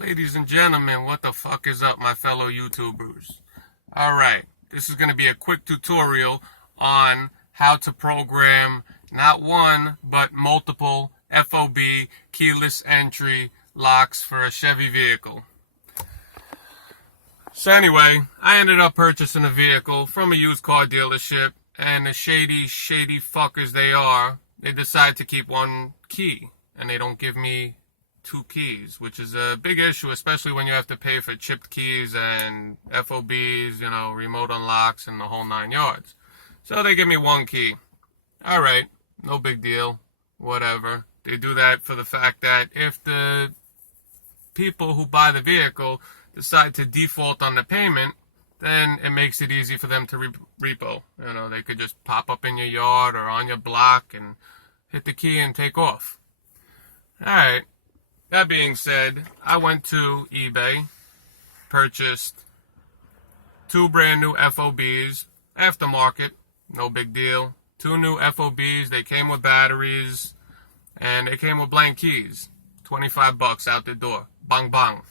Ladies and gentlemen, what the fuck is up, my fellow YouTubers? Alright, this is going to be a quick tutorial on how to program not one, but multiple FOB keyless entry locks for a Chevy vehicle. So anyway, I ended up purchasing a vehicle from a used car dealership, and the shady fuckers they decide to keep one key, and they don't give me two keys, which is a big issue, especially when you have to pay for chipped keys and FOBs, remote unlocks and the whole 9 yards. So they give me one key. Alright, no big deal, whatever. They do that for the fact that if the people who buy the vehicle decide to default on the payment, then it makes it easy for them to repo. They could just pop up in your yard or on your block and hit the key and take off. Alright. That being said, I went to eBay, purchased 2 brand new FOBs, aftermarket, no big deal. 2 new FOBs, they came with batteries, and they came with blank keys. $25 out the door. Bang bang.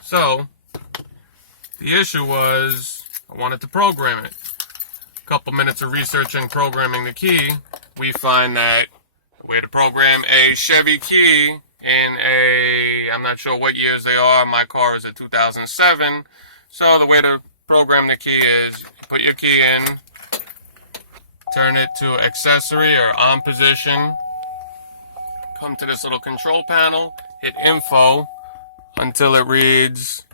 So, the issue was, I wanted to program it. A couple minutes of researching programming the key, we find that the way to program a Chevy key in I'm not sure what years they are. My car is a 2007. So the way to program the key is you put your key in, turn it to accessory or on position, come to this little control panel, hit info until it reads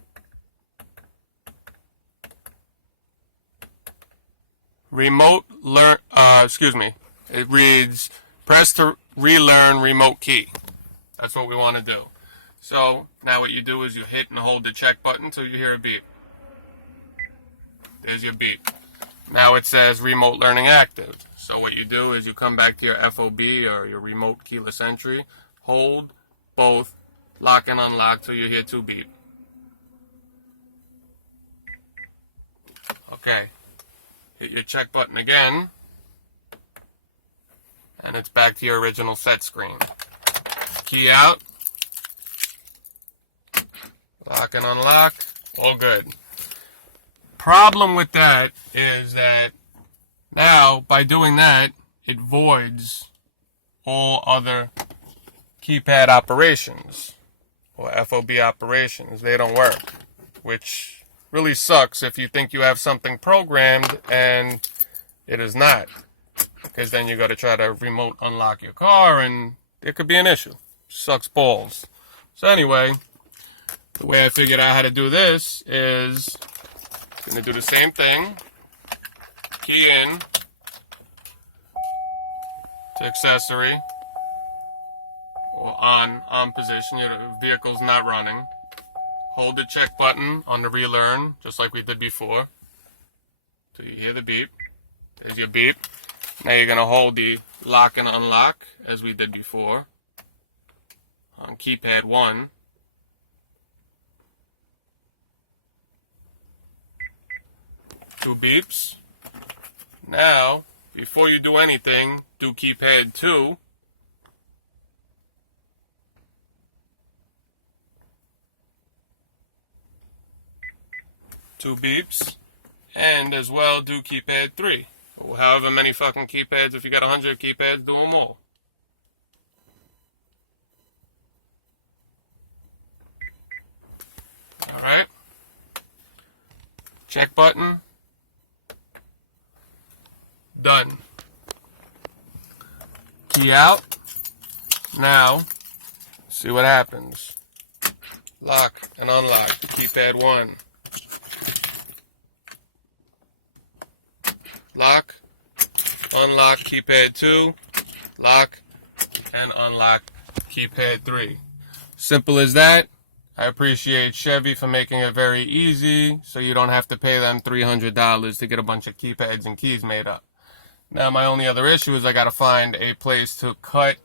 it reads press to relearn remote key. That's what we want to do. So now what you do is you hit and hold the check button until you hear a beep. There's your beep. Now it says remote learning active. So what you do is you come back to your FOB or your remote keyless entry, hold both, lock and unlock till you hear 2 beep. Okay. Hit your check button again, and it's back to your original set screen. Key out, lock and unlock, all good. Problem with that is that now, by doing that, it voids all other keypad operations, or FOB operations. They don't work, which really sucks if you think you have something programmed and it is not, because then you got to try to remote unlock your car and it could be an issue. Sucks balls. So anyway, the way I figured out how to do this is going to do the same thing. Key in to accessory or on position. Your vehicle's not running. Hold the check button on the relearn, just like we did before, till you hear the beep. There's your beep. Now you're going to hold the lock and unlock, as we did before, on keypad 1. Two beeps. Now, before you do anything, do keypad 2. Two beeps. And as well, do keypad 3. Or however many fucking keypads, if you got 100 keypads, do them all. Alright. Check button. Done. Key out. Now, see what happens. Lock and unlock. Keypad 1. Lock, unlock, keypad 2, lock, and unlock, keypad 3. Simple as that. I appreciate Chevy for making it very easy, so you don't have to pay them $300 to get a bunch of keypads and keys made up. Now, my only other issue is I gotta find a place to cut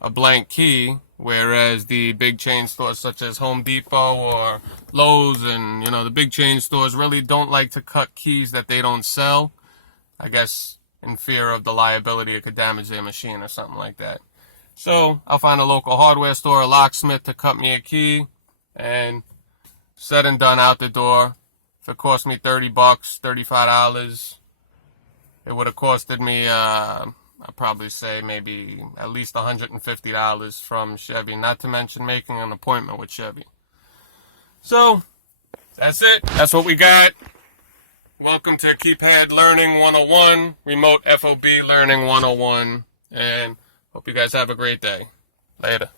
a blank key, whereas the big chain stores such as Home Depot or Lowe's and, the big chain stores really don't like to cut keys that they don't sell. I guess in fear of the liability it could damage their machine or something like that. So I'll find a local hardware store, a locksmith to cut me a key, and said and done out the door. If it cost me $30, $35, it would have costed me, I'd probably say maybe at least $150 from Chevy, not to mention making an appointment with Chevy. So, that's it. That's what we got. Welcome to Keypad Learning 101, Remote FOB Learning 101, and hope you guys have a great day. Later.